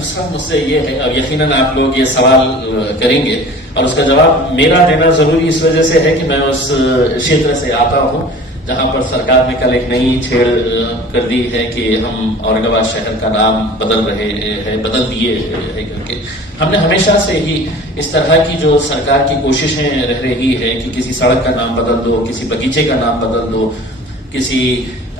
दूसरा मुझसे ये है, और यकीनन आप लोग ये सवाल करेंगे और उसका जवाब मेरा देना जरूरी इस वजह से है कि मैं उस क्षेत्र से आता हूं जहां पर सरकार ने कल एक नई छेड़ कर दी है कि हम औरंगाबाद शहर का नाम बदल दिए है करके। हमने हमेशा से ही इस तरह की जो सरकार की कोशिशें रह रही है कि किसी सड़क का नाम बदल दो, किसी बगीचे का नाम बदल दो, किसी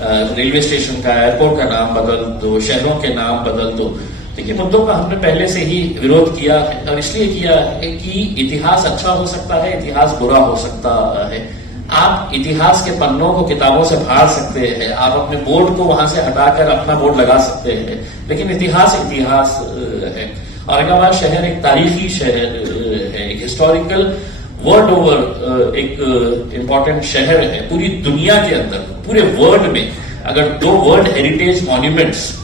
रेलवे स्टेशन का, एयरपोर्ट का नाम बदल दो, शहरों के नाम बदल दो, देखिए मुद्दों का हमने पहले से ही विरोध किया है और इसलिए किया है कि इतिहास अच्छा हो सकता है, इतिहास बुरा हो सकता है। आप इतिहास के पन्नों को किताबों से फाड़ सकते हैं, आप अपने बोर्ड को वहां से हटाकर अपना बोर्ड लगा सकते हैं, लेकिन इतिहास इतिहास है। औरंगाबाद शहर एक तारीखी शहर है, एक हिस्टोरिकल वर्ल्ड ओवर एक इम्पॉर्टेंट शहर है। पूरी दुनिया के अंदर, पूरे वर्ल्ड में अगर दो वर्ल्ड हेरिटेज मॉन्यूमेंट्स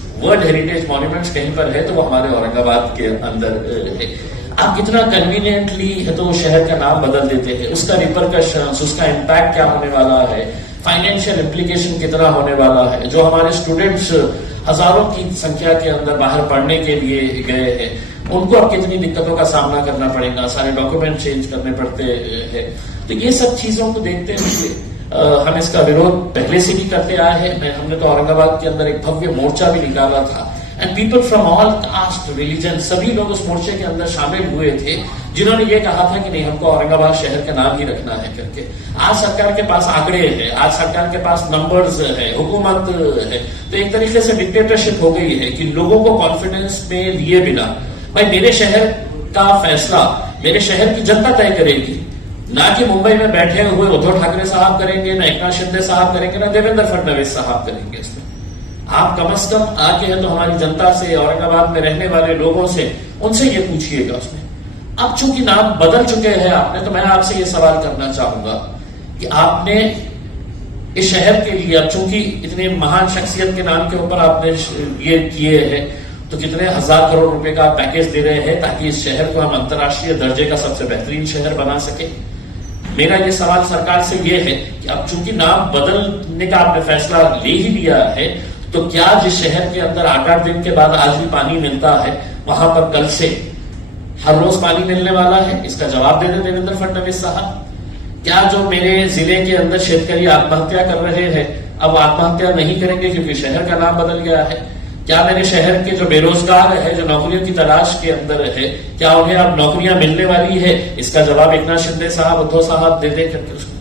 कहीं पर है तो वो हमारे औरंगाबाद के अंदर है। आप कितना कन्वीनियंटली है तो शहर का नाम बदल देते हैं, उसका रिपरकशंस, उसका इम्पैक्ट क्या होने वाला है, फाइनेंशियल इम्प्लीकेशन कितना होने वाला है। जो हमारे स्टूडेंट्स हजारों की संख्या के अंदर बाहर पढ़ने के लिए गए हैं, उनको अब कितनी दिक्कतों का सामना करना पड़ेगा, सारे डॉक्यूमेंट चेंज करने पड़ते हैं। तो ये सब चीजों को देखते हुए हम इसका विरोध पहले से भी करते आए हैं। हमने तो औरंगाबाद के अंदर एक भव्य मोर्चा भी निकाला था and people from all cast, religion, सभी लोग उस मोर्चे के अंदर शामिल हुए थे जिन्होंने ये कहा था कि नहीं, हमको औरंगाबाद शहर का नाम ही रखना है करके। आज सरकार के पास आंकड़े हैं, आज सरकार के पास नंबर्स है, हुकूमत है, तो एक तरीके से डिक्टेटरशिप हो गई है कि लोगों को कॉन्फिडेंस में लिए बिना, भाई मेरे शहर का फैसला मेरे शहर की जनता तय करेगी, ना कि मुंबई में बैठे हुए उद्धव ठाकरे साहब करेंगे, ना एकनाथ शिंदे साहब करेंगे, ना देवेंद्र फडणवीस साहब करेंगे। इसमें आप कम से कम आके हैं तो हमारी जनता से, औरंगाबाद में रहने वाले लोगों से, उनसे ये पूछिएगा। उसमें अब चूंकि नाम बदल चुके हैं आपने, तो मैं आपसे ये सवाल करना चाहूंगा कि आपने इस शहर के लिए, अब चूंकि इतने महान शख्सियत के नाम के ऊपर आपने ये किए हैं, तो कितने हजार करोड़ रुपए का पैकेज दे रहे हैं ताकि इस शहर को हम अंतर्राष्ट्रीय दर्जे का सबसे बेहतरीन शहर बना सके। मेरा ये सवाल सरकार से ये है कि अब चूंकि नाम बदलने का आपने फैसला ले ही लिया है, तो क्या जिस शहर के अंदर 8-8 दिन के बाद आज भी पानी मिलता है, वहां पर कल से हर रोज पानी मिलने वाला है? इसका जवाब दे दें देवेंद्र फडणवीस साहब। क्या जो मेरे जिले के अंदर शेतकरी आत्महत्या कर रहे हैं, अब आत्महत्या नहीं करेंगे क्योंकि शहर का नाम बदल गया है? क्या मेरे शहर के जो बेरोजगार है, जो नौकरियों की तलाश के अंदर है, क्या उन्हें अब नौकरियां मिलने वाली है? इसका जवाब एकनाथ शिंदे साहब, उद्धव साहब दे दे करके उसको।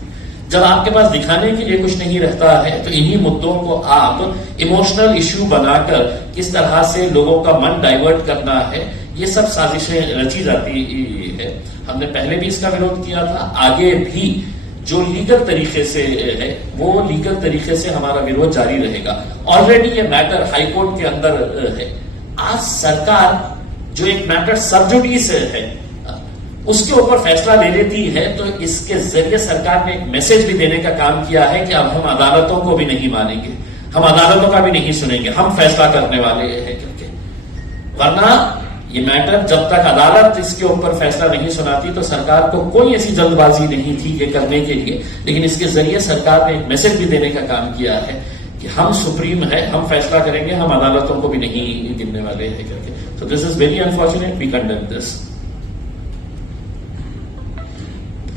जब आपके पास दिखाने के लिए कुछ नहीं रहता है, तो इन्हीं मुद्दों को आप इमोशनल इश्यू बनाकर किस तरह से लोगों का मन डाइवर्ट करना है, ये सब साजिशें रची जाती है। हमने पहले भी इसका विरोध किया था, आगे भी जो लीगल तरीके से है वो लीगल तरीके से हमारा विरोध जारी रहेगा। ऑलरेडी ये मैटर हाईकोर्ट के अंदर है। आज सरकार जो एक मैटर सब जुडिस है उसके ऊपर फैसला ले लेती है, तो इसके जरिए सरकार ने एक मैसेज भी देने का काम किया है कि अब हम अदालतों को भी नहीं मानेंगे, हम अदालतों का भी नहीं सुनेंगे, हम फैसला करने वाले हैं करके। वरना ये मैटर जब तक अदालत इसके ऊपर फैसला नहीं सुनाती तो सरकार को कोई ऐसी जल्दबाजी नहीं थी ये करने के लिए, लेकिन इसके जरिए सरकार ने एक मैसेज भी देने का काम किया है कि हम सुप्रीम है, हम फैसला करेंगे, हम अदालतों को भी नहीं गिनने वाले हैं करके। तो this is very unfortunate, we condemn this.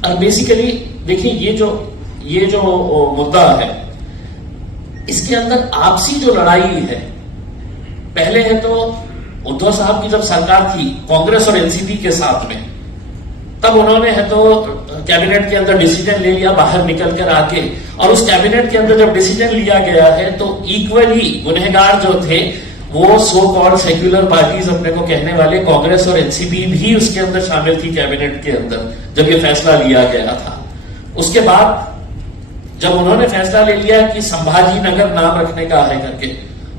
और बेसिकली देखिए ये जो मुद्दा है, इसके अंदर आपसी जो लड़ाई है, पहले है तो उद्धव साहब की जब सरकार थी कांग्रेस और एनसीपी के साथ में, तब उन्होंने है तो कैबिनेट के अंदर डिसीजन ले लिया बाहर निकल कर आके, और उस कैबिनेट के अंदर जब डिसीजन लिया गया है तो इक्वली गुनहगार जो थे वो सो कॉल्ड सेक्युलर पार्टीज अपने को कहने वाले कांग्रेस और एनसीपी भी उसके अंदर शामिल थी कैबिनेट के अंदर जब ये फैसला लिया गया था। उसके बाद जब उन्होंने फैसला ले लिया कि संभाजी नगर नाम रखने का है करके,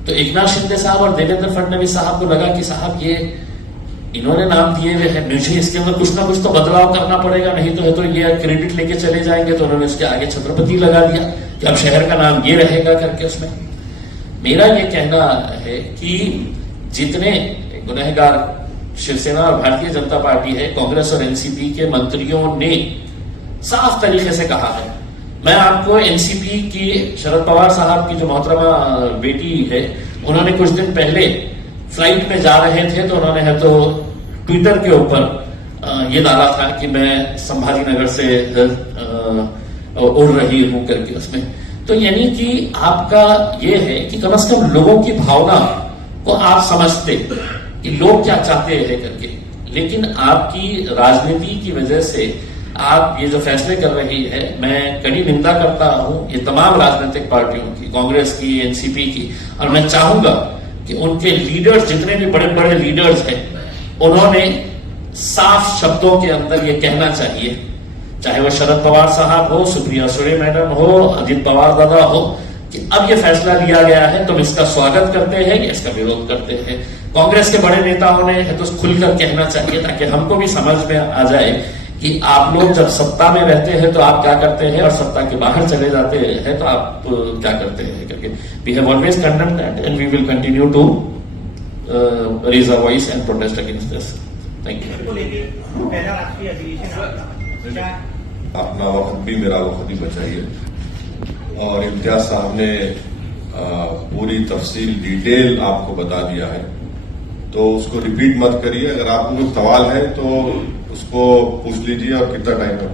तो एकनाथ शिंदे साहब और देवेंद्र फडणवीस साहब को लगा कि साहब ये इन्होंने नाम दिए हुए हैं, मुझे इसके अंदर कुछ ना कुछ तो बदलाव करना पड़ेगा, नहीं तो है तो ये क्रेडिट लेके चले जाएंगे। तो उन्होंने उसके आगे छत्रपति लगा दिया कि अब शहर का नाम ये रहेगा करके। उसमें मेरा ये कहना है कि जितने गुनहगार शिवसेना और भारतीय जनता पार्टी है, कांग्रेस और एनसीपी के मंत्रियों ने साफ तरीके से कहा है। मैं आपको एनसीपी की शरद पवार साहब की जो मोहतरमा बेटी है, उन्होंने कुछ दिन पहले फ्लाइट में जा रहे थे तो उन्होंने है तो ट्विटर के ऊपर ये डाला था कि मैं संभाजी नगर से उड़ रही हूं करके उसमें। तो यानी कि आपका ये है कि कम से कम लोगों की भावना को आप समझते कि लोग क्या चाहते हैं करके, लेकिन आपकी राजनीति की वजह से आप ये जो फैसले कर रही है, मैं कड़ी निंदा करता हूं ये तमाम राजनीतिक पार्टियों की, कांग्रेस की, एनसीपी की, और मैं चाहूंगा कि उनके लीडर्स, जितने भी बड़े बड़े लीडर्स हैं, उन्होंने साफ शब्दों के अंदर ये कहना चाहिए, चाहे वो शरद पवार साहब हो, सुप्रिया सुळे मैडम हो, अजित पवार दादा हो, कि अब ये फैसला लिया गया है, तुम इसका स्वागत करते हैं या इसका विरोध करते हैं। कांग्रेस के बड़े नेताओं ने है तो खुलकर कहना चाहिए ताकि हमको भी समझ में आ जाए कि आप लोग जब सत्ता में रहते हैं तो आप क्या करते हैं और सत्ता के बाहर चले जाते हैं तो आप क्या करते हैं करके। We have always condemned that and we will continue to raise our voice and protest against this. Thank you. अपना वक्त भी मेरा वक्त भी बचाइए, और इम्तियाज साहब ने पूरी तफसील डिटेल आपको बता दिया है, तो उसको रिपीट मत करिए। अगर आपको कोई सवाल है तो उसको पूछ लीजिए। और कितना टाइम है?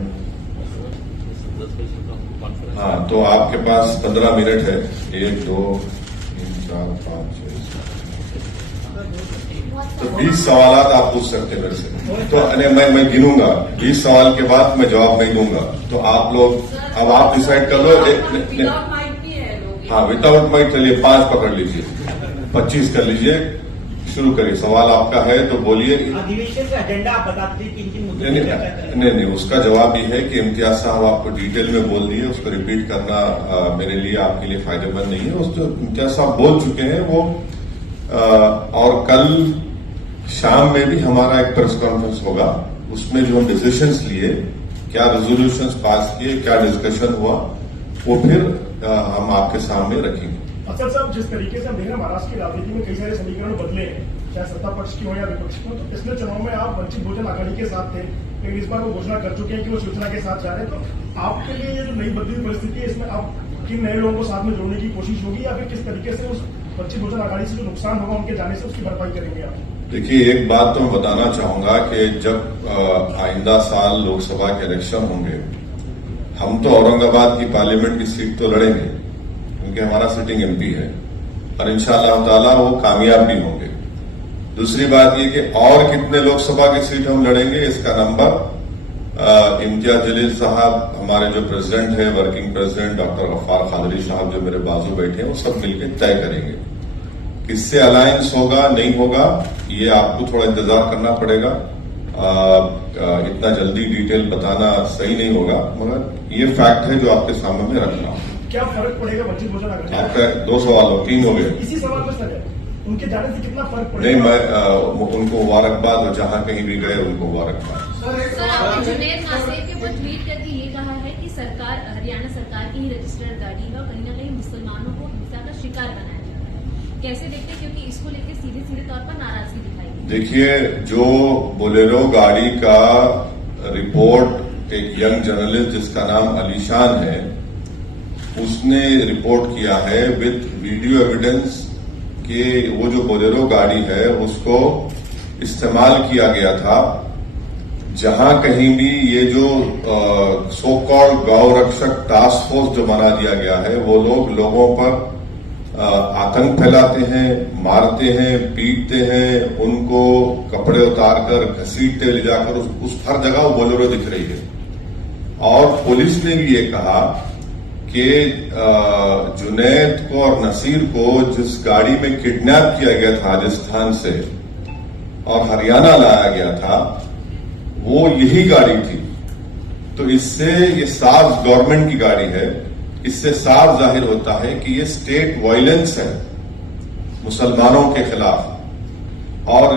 हाँ, तो आपके पास 15 मिनट है। 1 2 3 4 5 6 तो 20 सवाल आप पूछ सकते हैं मेरे से। तो मैं गिनूंगा, 20 सवाल के बाद मैं जवाब नहीं दूंगा। तो आप लोग अब आप डिसाइड कर लो। हाँ, विदाउट माइक चलिए 5 पकड़ लीजिए, 25 कर लीजिए। शुरू करिए। सवाल आपका है तो बोलिए। अधिवेशन का एजेंडा आप बता दीजिए किन किन मुद्दों पर चर्चा करेंगे। नहीं, उसका जवाब ये है कि इम्तियाज साहब आपको डिटेल में बोल दिए, उसको रिपीट करना मेरे लिए आपके लिए फायदेमंद नहीं है। उस जो इम्तियाज साहब बोल चुके हैं वो और कल शाम में भी हमारा एक प्रेस कॉन्फ्रेंस होगा, उसमें जो हम डिसीजंस लिए, क्या रेजोल्यूशंस पास किए, क्या डिस्कशन हुआ, वो फिर हम आपके सामने रखेंगे। अफसर साहब, जिस तरीके से हम देख रहे हैं महाराष्ट्र की राजनीति में कई सारे समीकरण बदले हैं, चाहे सत्ता पक्ष की हो या विपक्ष की हो, तो पिछले चुनाव में आप वंचित बहुजन आघाड़ी के साथ थे, लेकिन इस बार वो घोषणा कर चुके हैं कि वो शिवसेना के साथ जा रहे हैं। तो आपके लिए ये जो नई बदली परिस्थिति है, इसमें आप किन नए लोगों को साथ में जोड़ने की कोशिश होगी, या फिर किस तरीके से उस वंचित बहुजन आघाड़ी से जो नुकसान होगा उनके जाने से उसकी भरपाई करेंगे आप? देखिए, एक बात तो मैं बताना चाहूंगा कि जब आइंदा साल लोकसभा के इलेक्शन होंगे, हम तो औरंगाबाद की पार्लियामेंट की सीट तो लड़ेंगे क्योंकि हमारा सिटिंग एमपी है, और इंशाअल्लाह ताला वो कामयाब भी होंगे। दूसरी बात ये कि और कितने लोकसभा की सीट हम लड़ेंगे, इसका नंबर इम्तियाज जलील साहब, हमारे जो प्रेसिडेंट है, working president doctor Gaffar Khadri sahab जो मेरे बाजू बैठे हैं, वो सब मिलकर तय करेंगे। किससे अलायंस होगा नहीं होगा ये आपको थोड़ा इंतजार करना पड़ेगा। इतना जल्दी डिटेल बताना सही नहीं होगा, मगर ये फैक्ट है जो आपके सामने में रखना होगा। क्या फर्क पड़ेगा वंचित बहुजन आघाड़ी? आपका 2 सवाल हो, 3 हो गए। इसी सवाल पर सर, उनके जाने से कितना फर्क पड़ेगा? नहीं, मैं उनको मुबारकबाद, जहां कहीं भी गए उनको मुबारकबाद। सर, आपने जुनैद नासिर के वो ट्वीट करके ये कहा है कि सरकार, हरियाणा सरकार की ही रजिस्टर्ड गाड़ी है और कहीं न कहीं मुसलमानों को हिंसा का शिकार बनाया जा रहा है। कैसे देखते हैं, क्योंकि इसको लेकर सीधे सीधे तौर पर नाराजगी दिखाई दी। देखिए, जो बोलेरो गाड़ी का रिपोर्ट एक यंग जर्नलिस्ट जिसका नाम अलीशान है, उसने रिपोर्ट किया है विद वीडियो एविडेंस कि वो जो बोलेरो गाड़ी है उसको इस्तेमाल किया गया था जहां कहीं भी ये जो सो कॉल्ड गौ रक्षक टास्क फोर्स जो बना दिया गया है, वो लोगों पर आतंक फैलाते हैं, मारते हैं, पीटते हैं, उनको कपड़े उतारकर घसीटते ले जाकर उस हर जगह वो बोलेरो दिख रही है। और पुलिस ने भी ये कहा कि जुनैद को और नसीर को जिस गाड़ी में किडनैप किया गया था राजस्थान से और हरियाणा लाया गया था, वो यही गाड़ी थी। तो इससे ये साफ गवर्नमेंट की गाड़ी है, इससे साफ जाहिर होता है कि ये स्टेट वायलेंस है मुसलमानों के खिलाफ। और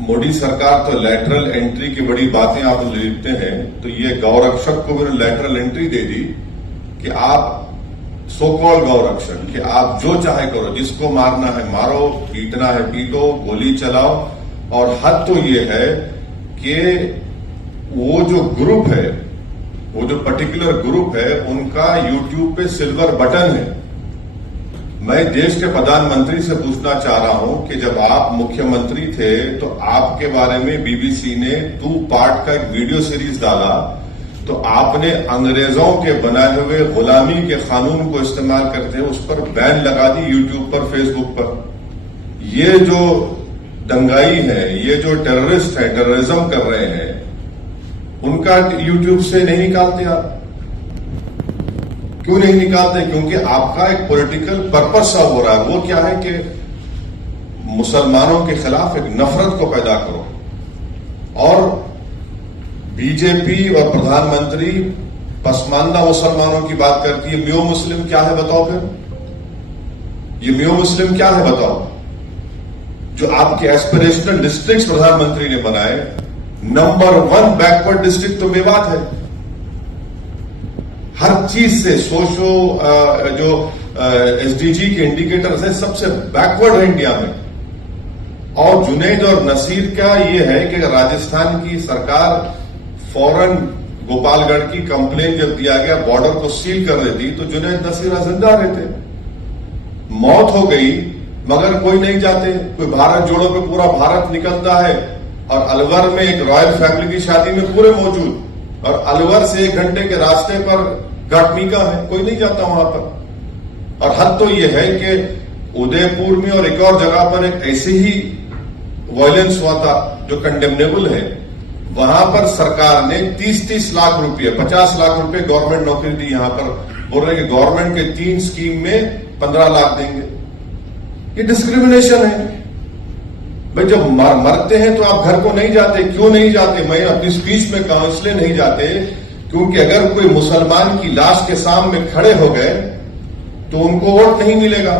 मोदी सरकार तो लैटरल एंट्री की बड़ी बातें आप लिखते हैं, तो ये गौरक्षक को भी लैटरल एंट्री दे दी कि आप सो कॉल गौरक्षक कि आप जो चाहे करो, जिसको मारना है मारो, पीटना है पीटो, गोली चलाओ। और हद तो ये है कि वो जो ग्रुप है, वो जो पर्टिकुलर ग्रुप है, उनका यूट्यूब पे सिल्वर बटन है। मैं देश के प्रधानमंत्री से पूछना चाह रहा हूं कि जब आप मुख्यमंत्री थे तो आपके बारे में बीबीसी ने 2 पार्ट का एक वीडियो सीरीज डाला, तो आपने अंग्रेजों के बनाए हुए गुलामी के कानून को इस्तेमाल करते हुए उस पर बैन लगा दी, यूट्यूब पर, फेसबुक पर। ये जो दंगाई है, ये जो टेररिस्ट है, टेररिज्म कर रहे हैं, उनका यूट्यूब से नहीं निकालते आप? क्यों नहीं निकालते? क्योंकि आपका एक पॉलिटिकल पर्पस सा हो रहा है। वो क्या है कि मुसलमानों के खिलाफ एक नफरत को पैदा करो। और बीजेपी और प्रधानमंत्री पसमानदा मुसलमानों की बात करती है। मियो मुस्लिम क्या है बताओ फिर? ये मियो मुस्लिम क्या है बताओ? जो आपके एस्पिरेशनल डिस्ट्रिक्ट प्रधानमंत्री ने बनाए, नंबर 1 बैकवर्ड डिस्ट्रिक्ट तो मेवात है। हर चीज से सोशो जो एसडीजी के इंडिकेटर्स है, सबसे बैकवर्ड है इंडिया में। और जुनैद और नसीर का ये है कि राजस्थान की सरकार फौरन गोपालगढ़ की कंप्लेन जब दिया गया, बॉर्डर को सील कर देती, तो जुनैद नसीर जिंदा रहते। मौत हो गई मगर कोई नहीं जाते। कोई भारत जोड़ो पे पूरा भारत निकलता है और अलवर में एक रॉयल फैमिली की शादी में पूरे मौजूद, और अलवर से 1 घंटे के रास्ते पर घाटमीका है, कोई नहीं जाता वहां पर। और हद तो यह है कि उदयपुर में और एक और जगह पर एक ऐसे ही वायलेंस हुआ था जो कंडेमनेबल है। वहां पर सरकार ने 30-30 लाख रुपए, 50 लाख रुपए गवर्नमेंट नौकरी दी। यहां पर बोल रहे हैं कि गवर्नमेंट के 3 स्कीम में 15 लाख देंगे। ये डिस्क्रिमिनेशन है भाई। जब मरते हैं तो आप घर को नहीं जाते। क्यों नहीं जाते? मैं अपनी स्पीच में कहा इसलिए नहीं जाते क्योंकि अगर कोई मुसलमान की लाश के सामने खड़े हो गए तो उनको वोट नहीं मिलेगा।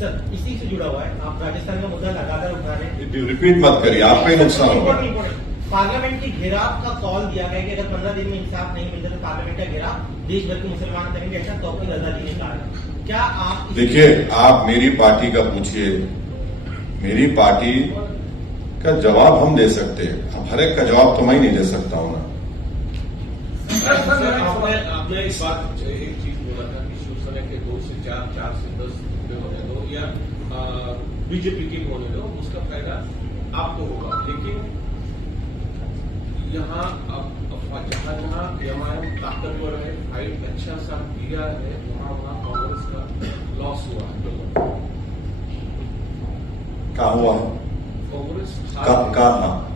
सर, इसी से जुड़ा हुआ है, आप राजस्थान का मुद्दा लगातार उठा रहे हैं। रिपीट मत करिए, आपका ही नुकसान होगा। पार्लियामेंट की घेराव का कॉल दिया गया कि अगर 15 दिन में इंसाफ नहीं मिलता तो पार्लियामेंट का घेराव देश भर के मुसलमान करेंगे, ऐसा तौकीद अजहरी ने कहा। क्या आप देखिए, आप मेरी पार्टी का पूछिए, मेरी पार्टी का जवाब हम दे सकते हैं। अब हर एक का जवाब तो मैं नहीं दे सकता हूं ना। आपने इस बात एक चीज बोला था कि शिवसेना के 2 से 4, 4 से 10 होने दो या बीजेपी के होने दो, उसका फायदा आपको होगा। लेकिन यहाँ अब जहां जहां एमआईएम ताकतवर है, फाइट अच्छा सा दिया है, वहां कांग्रेस का लॉस हुआ है। कहा हुआ है? कांग्रेस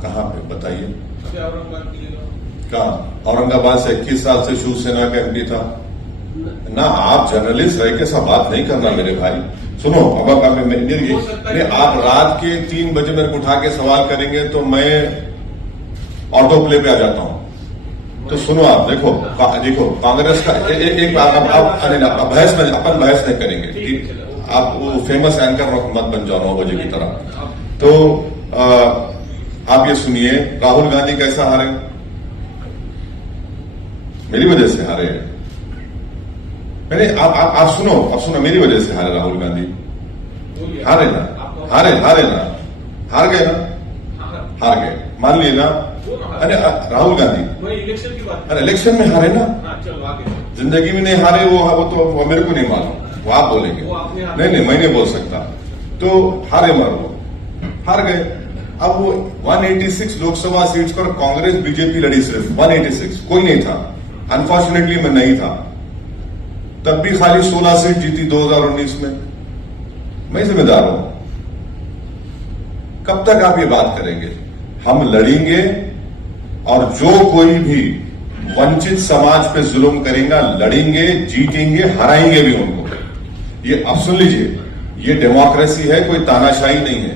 कहाँ पे बताइए? औरंगाबाद की जगह कहा? औरंगाबाद से 21 साल से शिवसेना का एमपी था ना। आप जर्नलिस्ट रह के सब बात नहीं करना मेरे भाई। सुनो, अब आप रात के 3 बजे मेरे को उठा के सवाल करेंगे तो मैं ऑटो प्ले पे आ जाता हूं। तो सुनो, आप देखो कांग्रेस का एक बात, आप बहस में अपन बहस नहीं करेंगे। आप वो फेमस एंकर मत बन जाओ 9 बजे की तरह। तो आप ये सुनिए, राहुल गांधी कैसा हारे? मेरी वजह से हारे हैं। मैंने आप सुनो, मेरी वजह से हारे राहुल गांधी। हारे ना, हार गए मान लिए ना। अरे राहुल गांधी इलेक्शन की बात, अरे इलेक्शन में हारे ना, चलो आगे। जिंदगी में नहीं हारे। वो तो मेरे को नहीं मालूम, वो आप बोलेंगे। नहीं, मैं नहीं बोल सकता। तो हारे वो हार गए। अब वो 186 लोकसभा सीट्स पर कांग्रेस बीजेपी लड़ी, सिर्फ 186, कोई नहीं था। अनफॉर्चुनेटली मैं नहीं था। तब भी खाली 16 सीट जीती 2019 में। मैं जिम्मेदार हूं। कब तक आप ये बात करेंगे? हम लड़ेंगे और जो कोई भी वंचित समाज पे जुल्म करेगा, लड़ेंगे, जीतेंगे, हराएंगे भी उनको। ये अब सुन लीजिए, ये डेमोक्रेसी है, कोई तानाशाही नहीं है।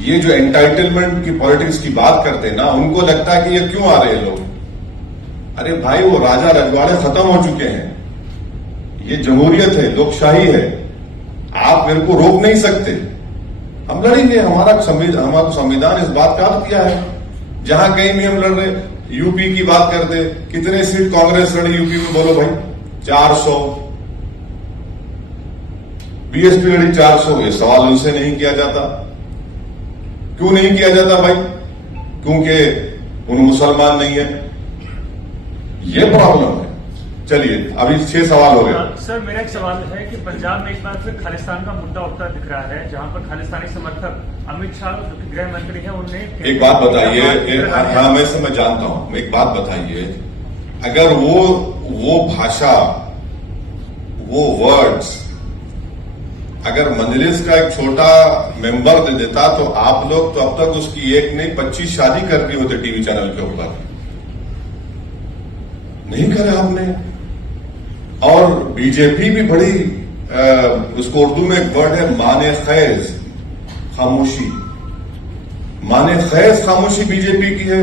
ये जो एंटाइटलमेंट की पॉलिटिक्स की बात करते हैं ना, उनको लगता है कि ये क्यों आ रहे हैं लोग। अरे भाई, वो राजा रजवाड़े खत्म हो चुके हैं। ये जमहूरियत है, लोकशाही है। आप मेरे को रोक नहीं सकते। हम लड़ेंगे। हमारा संविधान इस बात का अर्थ किया है। जहां कहीं भी हम लड़ रहे, यूपी की बात करते, कितने सीट कांग्रेस लड़ी यूपी में? बोलो भाई, 400। बीएसपी लड़ी 400। ये सवाल उनसे नहीं किया जाता। क्यों नहीं किया जाता भाई? क्योंकि उन मुसलमान नहीं है। ये प्रॉब्लम है। चलिए अभी 6 सवाल हो गए। सर मेरा एक सवाल है कि पंजाब में इस बार फिर खालिस्तान का मुद्दा उठता दिख रहा है, जहां पर खालिस्तानी समर्थक अमित शाह जो कि गृह मंत्री है उनने एक बात बताइए, हाँ मैं जानता हूं, एक बात बताइए, अगर वो भाषा, वो वर्ड्स अगर मजलिस का एक छोटा मेंबर दे देता तो आप लोग तो अब तक उसकी एक नहीं 25 शादी कर दी होते टीवी चैनल के ऊपर। नहीं करे आपने। और बीजेपी भी बड़ी उसको उर्दू में एक वर्ड है माने खैज खामोशी, माने खैज खामोशी बीजेपी की है।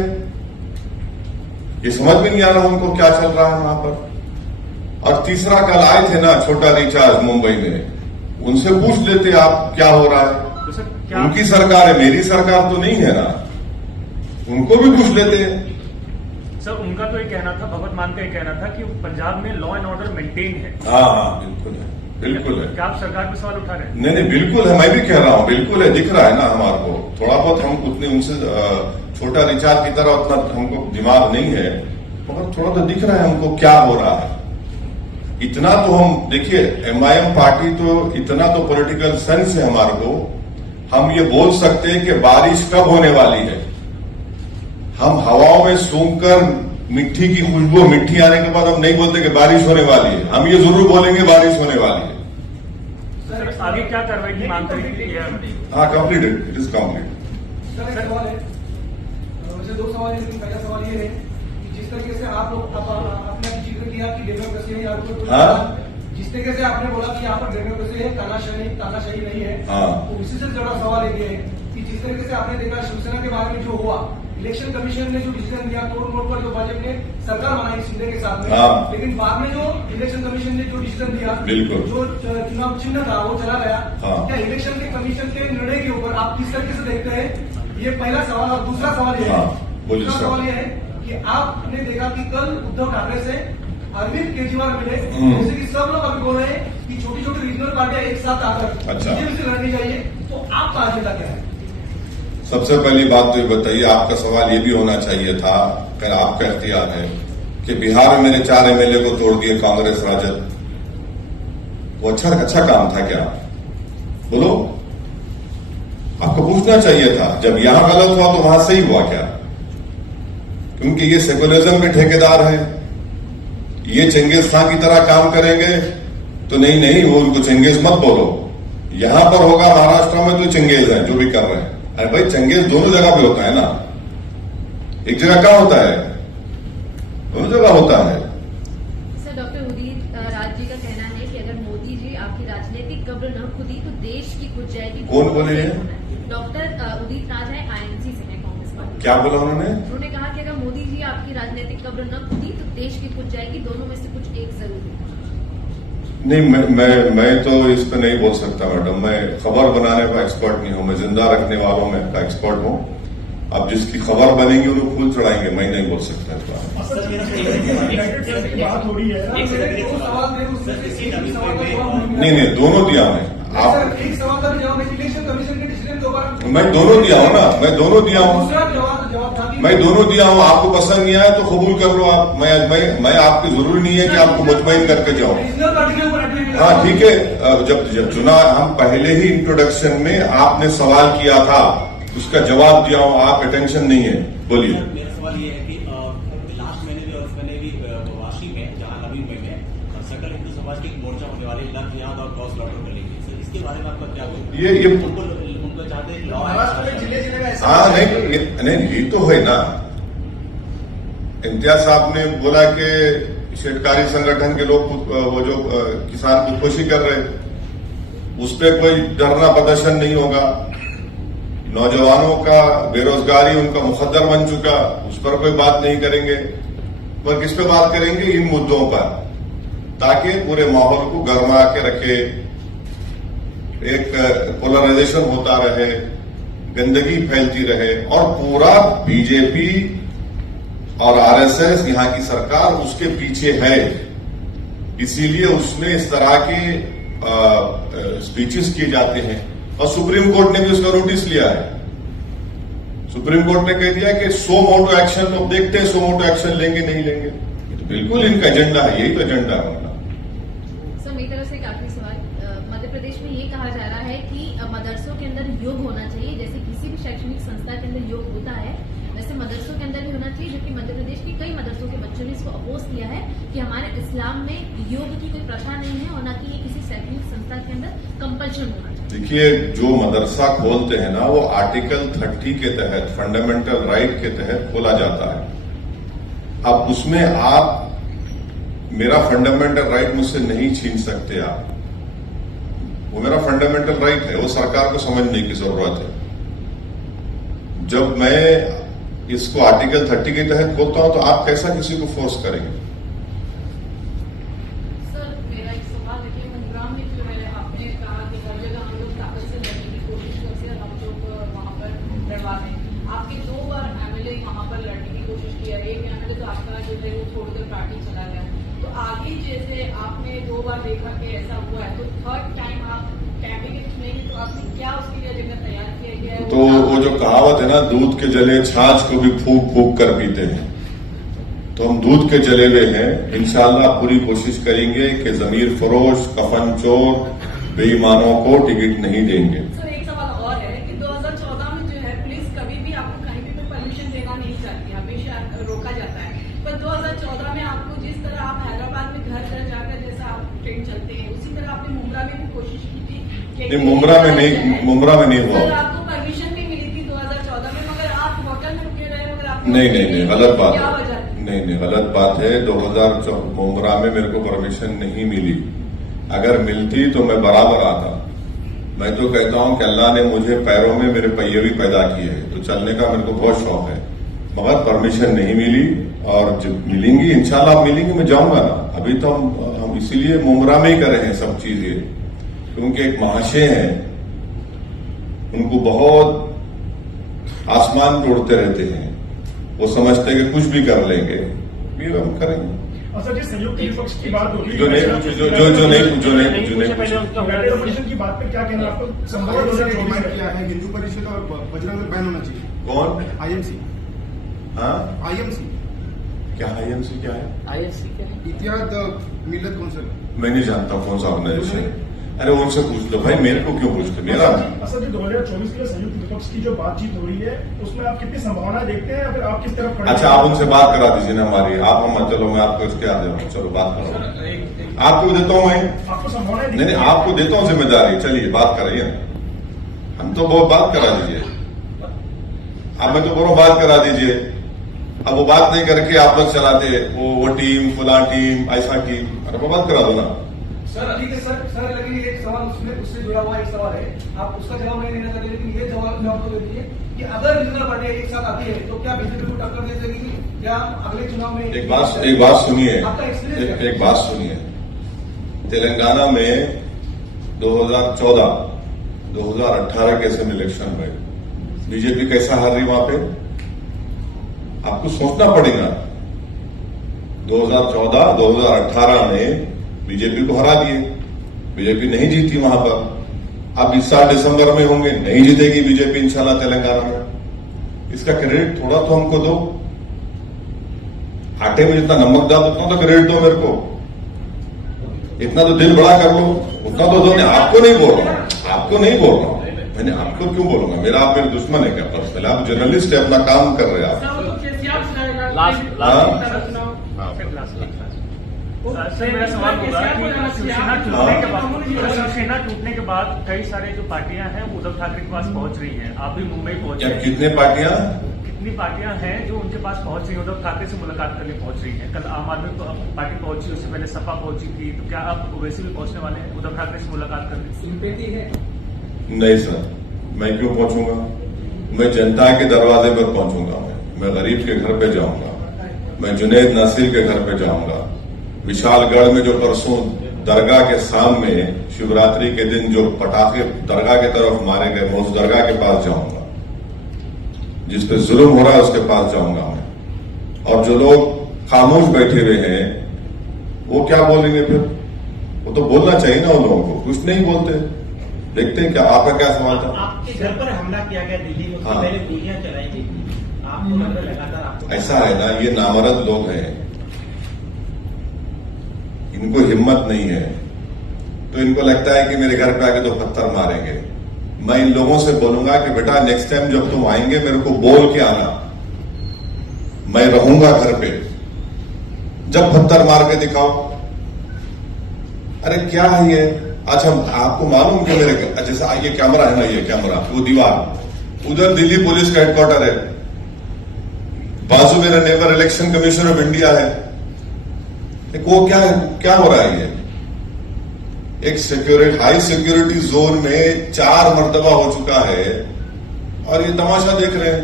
ये समझ में नहीं आ रहा उनको क्या चल रहा है वहां पर। और तीसरा, कल आए थे ना छोटा रिचार्ज मुंबई में, उनसे पूछ लेते आप क्या हो रहा है। तो उनकी सरकार है, मेरी सरकार तो नहीं है ना, उनको भी पूछ लेते हैं। सर उनका तो ये कहना था, भगवत मान का ये कहना था कि पंजाब में लॉ एंड ऑर्डर मेंटेन है। हाँ बिल्कुल है, बिल्कुल है। क्या आप सरकार पे सवाल उठा रहे हैं? नहीं बिल्कुल है, मैं भी कह रहा हूं बिल्कुल है, दिख रहा है ना हमारे को। थोड़ा बहुत हम उतने उनसे छोटा रिचार्ज की तरह उतना हमको दिमाग नहीं है, मगर थोड़ा तो दिख रहा है हमको क्या हो रहा है। इतना तो हम देखिए, एमआईएम पार्टी तो इतना तो पॉलिटिकल सेंस है हमारे को, हम ये बोल सकते हैं कि बारिश कब होने वाली है। हम हवाओं में सूंघकर मिट्टी की खुशबू, मिट्टी आने के बाद हम नहीं बोलते कि बारिश होने वाली है, हम ये जरूर बोलेंगे बारिश होने वाली है। सर आगे क्या कार्रवाई की मांग करेंगे? हाँ completed, it is complete. Sir एक सवाल है, वैसे 2 सवाल है, लेकिन पहला सवाल ये है कि जिस तरीके से आप लोग आपने जिक्र किया कि डेमोक्रेसी है, हाँ? जिस तरीके से आपने बोला कि यहाँ पर डेमोक्रेसी है, तानाशाही नहीं है, हाँ। तो इसी से जुड़ा सवाल ये है कि जिस तरीके से आपने देखा शिवसेना के बारे में जो हुआ, इलेक्शन कमीशन ने जो डिसीजन दिया, तोड़ मोड़ पर जो भाजपा ने सरकार बनाई शिंदे के साथ में, हाँ। लेकिन बाद में जो इलेक्शन कमीशन ने जो डिसीजन दिया, बिल्कुल, जो चुनाव चिन्ह था वो चला गया। हाँ। क्या इलेक्शन के कमीशन के निर्णय के ऊपर आप किस तरीके से देखते हैं? ये पहला सवाल। और दूसरा सवाल ये है, बोलिए दूसरा सर। सवाल ये है कि आपने देखा कि कल उद्धव ठाकरे से अरविंद केजरीवाल मिले, जैसे कि सब लोग अभी बोल रहे हैं कि छोटी छोटी रीजनल पार्टियां एक साथ आकर अच्छा। बीजेपी से लड़नी चाहिए, तो आपका एजेंडा क्या है? सबसे पहली बात तो ये बताइए, आपका सवाल ये भी होना चाहिए था, अगर आपका इख्तियार है, कि बिहार में मेरे 4 एमएलए को तोड़ दिए कांग्रेस राजद, वो अच्छा काम था क्या? बोलो, आपको पूछना चाहिए था। जब यहां गलत हुआ तो वहां सही हुआ क्या? क्योंकि ये सेकुलरिज्म के ठेकेदार हैं, ये चंगेज खां की तरह काम करेंगे तो नहीं, वो उनको चंगेज मत बोलो। यहां पर होगा महाराष्ट्र में तो चंगेज है जो भी कर रहे हैं। अरे भाई, चंगेज दोनों जगह पे होता है ना, एक जगह क्या होता है, दोनों जगह होता है। सर डॉक्टर उदित राज जी का कहना है कि अगर मोदी जी आपकी राजनीतिक कब्र न खुदी तो देश की खुद जाएगी। कौन बोले ये? डॉक्टर उदित राज है, आईएनसी से है, कांग्रेस पार्टी। क्या बोला उन्होंने? उन्होंने कहा कि अगर मोदी जी आपकी राजनीतिक कब्र न खुदी तो देश की खुद जाएगी, दोनों में से कुछ एक जरूर। नहीं, मैं तो इस पे नहीं बोल सकता मैडम, मैं खबर बनाने का एक्सपर्ट नहीं हूं, मैं जिंदा रखने वालों में का एक्सपर्ट हूं। अब जिसकी खबर बनेगी उन्हें फूल चढ़ाएंगे, मैं नहीं बोल सकता इस बारे में। बात हो रही है, नहीं, दोनों दिया मैं। आप एक सवाल का भी जवाब है, इलेक्शन कमीशन के डिसीजन के ऊपर मैं दोनों दिया हूं ना, मैं दोनों दिया हूं, दूसरा जवाब था कि मैं दोनों दिया हूं। आपको पसंद नहीं आया तो कबूल कर लो आप, मैं आपकी जरूरी नहीं है कि आपको मुतमईन करके जाऊं। रीजनल पार्टी के ऊपर एप्लीकेशन। हाँ ठीक है, जब चुना, हम पहले ही इंट्रोडक्शन में आपने सवाल किया था, उसका जवाब दिया हूं, आप अटेंशन नहीं है। बोलिए। मेरा सवाल ये है कि लास्ट महीने भी और इस महीने भी वाशी में, जहां नवी मुंबई में सकल हिंदू समाज की एक मोर्चा होने वाली, लंच याद और क्रॉस लॉटर करेंगे, सर इसके बारे में आपका क्या बोलना? ये उनको चाहते हैं महाराष्ट्र में जिले जिले में ऐसा हाँ नहीं, ये तो है ना। इम्तियाज साहब ने बोला कि शेतकारी संगठन के लोग वो जो किसान खुदकुशी कर रहे, उस पर कोई धरना प्रदर्शन नहीं होगा। नौजवानों का बेरोजगारी उनका मुकद्दर बन चुका, उस पर कोई बात नहीं करेंगे। पर किस पे बात करेंगे? इन मुद्दों पर, ताकि पूरे माहौल को गर्मा के रखे, एक पोलराइजेशन होता रहे, गंदगी फैलती रहे, और पूरा बीजेपी और आरएसएस, यहां की सरकार उसके पीछे है। इसीलिए उसमें इस तरह के स्पीचेस किए जाते हैं। और सुप्रीम कोर्ट ने भी उसका नोटिस लिया है। सुप्रीम कोर्ट ने कह दिया कि 100 मोटो एक्शन, तो देखते हैं 100 मोटो एक्शन लेंगे नहीं लेंगे। बिल्कुल इनका एजेंडा है, यही तो एजेंडा है उनका। सर मेरी तरफ से एक आखिरी सवाल, मध्य प्रदेश में ये कहा जा रहा है कि मदरसों के अंदर योग होना चाहिए, जैसे किसी भी शैक्षणिक संस्था के अंदर योग होता है वैसे मदरसों के अंदर भी होना चाहिए, जो कि मध्य प्रदेश के कई मदरसों के बच्चों ने इसको अपोज किया है कि हमारे इस्लाम में योग की कोई प्रथा नहीं है और न कि ये किसी शैक्षणिक संस्था के अंदर कंपल्शन होना चाहिए। देखिए, जो मदरसा खोलते हैं ना, वो आर्टिकल 30 के तहत, फंडामेंटल राइट के तहत खोला जाता है। अब उसमें आप मेरा फंडामेंटल राइट मुझसे नहीं छीन सकते आप, वो मेरा फंडामेंटल राइट है, वो सरकार को समझने की जरूरत है। जब मैं इसको आर्टिकल 30 के तहत खोलता हूं तो आप कैसा किसी को फोर्स करेंगे? सर मेरा एक सवाल है कि मुंद्रा में जो है आपने कहा कि हर जगह हम लोग ताकत से लड़ने की कोशिश करते हैं, हम लोग वहां पर लड़वाते हैं। आपके 2 बार एमएलए वहां पर लड़ने की कोशिश की है, एक एमएलए तो आपका जो है वो छोड़कर पार्टी चला गया, तो आगे जैसे आपने 2 बार देखा कि ऐसा हुआ है, तो थर्ड टाइम आप कैबिनेट में, तो आपने क्या उसके लिए एजेंडा तैयार किया गया है? तो वो जो कहावत है ना, दूध के जले छाछ को भी फूंक फूंक कर पीते हैं, तो हम दूध के जले हुए हैं। इंशाल्लाह पूरी कोशिश करेंगे कि जमीर फरोश, कफन चोर, बेईमानों को टिकट नहीं देंगे। सर एक सवाल और है कि 2014 में जो है पुलिस कभी भी आपको कहीं भी कोई परमिशन देना नहीं चाहती, हमेशा रोका जाता है, पर 2014 में आपको जिस तरह आप हैदराबाद में घर घर जाकर जैसा आप ट्रेन चलते हैं, उसी तरह आपने मुंब्रा में भी कोशिश की थी। मुंब्रा में नहीं हुआ। सर आपको परमिशन भी मिली थी 2014 में, मगर आप होटल में रुके रहे, मगर आप नहीं, गलत बात क्या है। वजह? नहीं, गलत बात है। 2014 मुंब्रा में मेरे को परमिशन नहीं मिली, अगर मिलती तो मैं बराबर आता। मैं तो कहता हूं कि अल्लाह ने मुझे पैरों में मेरे पहिए भी पैदा किए हैं, तो चलने का मेरे को बहुत शौक है, मगर परमिशन नहीं मिली, और जब मिलेंगी इंशाल्लाह मिलेंगी, मैं जाऊंगा ना। अभी तो हम इसीलिए मुंब्रा में ही कर रहे हैं सब चीजें, क्योंकि एक महाशय हैं, उनको बहुत आसमान पे उड़ते रहते हैं, वो समझते हैं कि कुछ भी कर लेंगे, फिर हम करेंगे। सर जी, संयुक्त विपक्ष की बात हो रही जो नहीं ऑपोजिशन की बात पे क्या कहना है आपको? संभव 2024 किया है हिंदू परिषद और बजरंग दल बैन होना चाहिए। कौन? आईएमसी। हाँ, आईएमसी क्या आईएमसी क्या है? आईएससी क्या है? इतिहाद मिल्लत कौंसिल। मैं नहीं जानता कौन सा ऑर्गेनाइजेशन। अरे उनसे पूछ लो भाई, मेरे को क्यों पूछते? मेरा असद जी, 2024 के लिए संयुक्त विपक्ष की जो बातचीत हो रही है उसमें आप कितनी संभावना देखते हैं, या फिर आप किस तरफ खड़े हैं? अच्छा, आप उनसे बात करा दीजिए ना हमारी। आप हम चलो, मैं आपको इसके आ जाऊँ, चलो बात करो। आपको देता हूँ मैं, आपको संभावना नहीं, आपको देता हूँ जिम्मेदारी। चलिए बात कराइए, हम तो बहुत बात करा दीजिए। आप मैं तो बोलो बात करा दीजिए। अब वो बात नहीं करके आप लोग चलाते, वो टीम, फुला टीम, ऐसा टीम, अरे वो बात करा दो ना। सर ठीक है सर लेकिन एक सवाल उससे जुड़ा हुआ एक सवाल है, आप उसका जवाब नहीं देना चाहते, लेकिन ये जवाब आपको दे दीजिए कि अगर रीजनल पार्टी एक साथ आती है तो क्या बीजेपी को टक्कर दे सकेगी? क्या अगले चुनाव में? एक बात सुनिए, आपका एक्सपीरियंस एक बात सुनिए। तेलंगाना में 2014, 2018 के समय इलेक्शन हुए, बीजेपी कैसा हार रही वहां पे? आपको सोचना पड़ेगा। 2014, 2018 में बीजेपी को हरा दिए, बीजेपी नहीं जीती वहां पर। अब इस साल दिसंबर में होंगे, नहीं जीतेगी बीजेपी इंशाल्लाह तेलंगाना में। इसका क्रेडिट थोड़ा तो हमको दो। आटे में जितना नमक डाल उतना तो क्रेडिट दो मेरे को, इतना तो दिल बड़ा कर लो, उतना तो दो। आपको नहीं बोल रहा हूं, आपको नहीं बोल रहा हूं, मैंने आपको क्यों बोलूंगा? मेरा आप मेरे दुश्मन है क्या पर्सनल? आप जर्नलिस्ट है, अपना काम कर रहे हैं आप। सर मेरा सवाल होगा कि शिवसेना टूटने के बाद कई सारे जो पार्टियां हैं वो उद्धव ठाकरे के पास पहुंच रही हैं, आप भी मुंबई पहुंचे। कितनी पार्टियां हैं जो उनके पास पहुंच रही हैं, उद्धव ठाकरे से मुलाकात करने पहुंच रही हैं? कल आम आदमी पार्टी पहुंची, उससे पहले सपा पहुंची थी, तो क्या आप वैसे भी पहुंचने वाले हैं उद्धव ठाकरे से मुलाकात करने? सिंपैथी है? नहीं सर, मैं क्यों पहुंचूंगा? मैं जनता के दरवाजे पर पहुंचूंगा, मैं गरीब के घर पे जाऊंगा, मैं जुनैद नासिर के घर पे जाऊंगा। विशालगढ़ में जो परसों दरगाह के सामने शिवरात्रि के दिन जो पटाखे दरगाह की तरफ मारे गए, मैं उस दरगाह के पास जाऊंगा। जिस पे जुल्म हो रहा है उसके पास जाऊंगा मैं। और जो लोग खामोश बैठे हुए हैं वो क्या बोलेंगे फिर? वो तो बोलना चाहिए ना उन लोगों को, कुछ नहीं बोलते। देखते हैं क्या, आपका क्या सवाल था? आपके घर पर हमला किया गया दिल्ली में, उससे हाँ। पहले गोलियां चलाई गई, आपको लगातार आपको ऐसा है ना, ये नामर्द लोग हैं, इनको हिम्मत नहीं है, तो इनको लगता है कि मेरे घर पे आके तो पत्थर मारेंगे। मैं इन लोगों से बोलूंगा कि बेटा नेक्स्ट टाइम जब तुम आएंगे मेरे को बोल के आना, मैं रहूंगा घर पे, जब पत्थर मार के दिखाओ। अरे क्या है ये? अच्छा, आपको मालूम कि मेरे जैसे ये कैमरा है ना, ये कैमरा, वो दीवार उधर दिल्ली पुलिस का हेडक्वार्टर है, बाजू मेरा neighbour election commission of India है। वो क्या हो रहा है? ये एक हाई सिक्योरिटी जोन में 4 मर्तबा हो चुका है और ये तमाशा देख रहे हैं।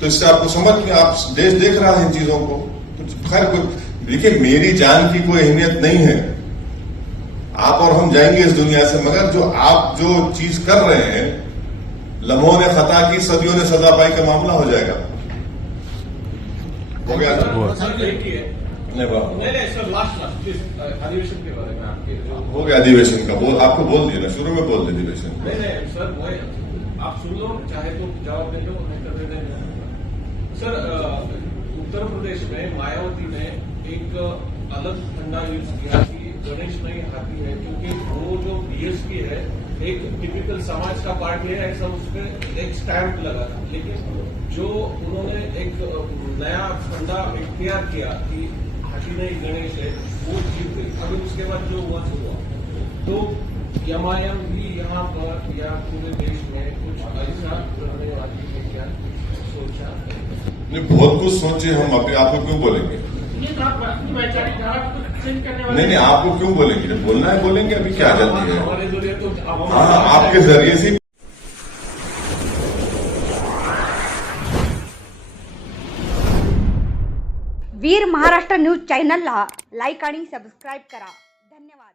तो इससे आपको समझ में, आप देश देख रहा है इन चीजों को। तो खैर, देखिए, मेरी जान की कोई अहमियत नहीं है, आप और हम जाएंगे इस दुनिया से, मगर जो आप जो चीज कर रहे हैं, लम्हों ने खता की सदियों ने सजा पाई का मामला हो जाएगा। हो गया नहीं सर, लास्ट प्लीज अधिवेशन के बारे में आपके हो गया अधिवेशन का आपको बोल दिया ना, शुरू में बोल दिया अधिवेशन। नहीं सर, वो आप सुन लो, चाहे तो जवाब दे दो, नहीं कर देना। सर, उत्तर प्रदेश में मायावती ने एक अलग फंडा यूज किया कि गणेश नहीं हाथी है, क्योंकि वो जो बीएसपी है एक टिपिकल समाज का पार्टी है, ऐसा उसमें एक स्टैंप लगा था। लेकिन जो उन्होंने एक नया फंडा इख्तियार किया कि हाथी नहीं गणेश है, वो जीत गई। अभी उसके बाद जो हुआ तो एमआईएम भी यहाँ पर या पूरे देश में कुछ ऐसा करने वाली है क्या सोचा? नहीं, बहुत कुछ सोचे हम, अपने आपको क्यों बोलेंगे? नहीं, आपको क्यों बोलेंगे? जब बोलना है बोलेंगे, अभी क्या जल्दी है? हमारे जरिए तो हाँ, आपके जरिए से। वीर महाराष्ट्र न्यूज चॅनलला लाईक आणि सबस्क्राईब करा. धन्यवाद.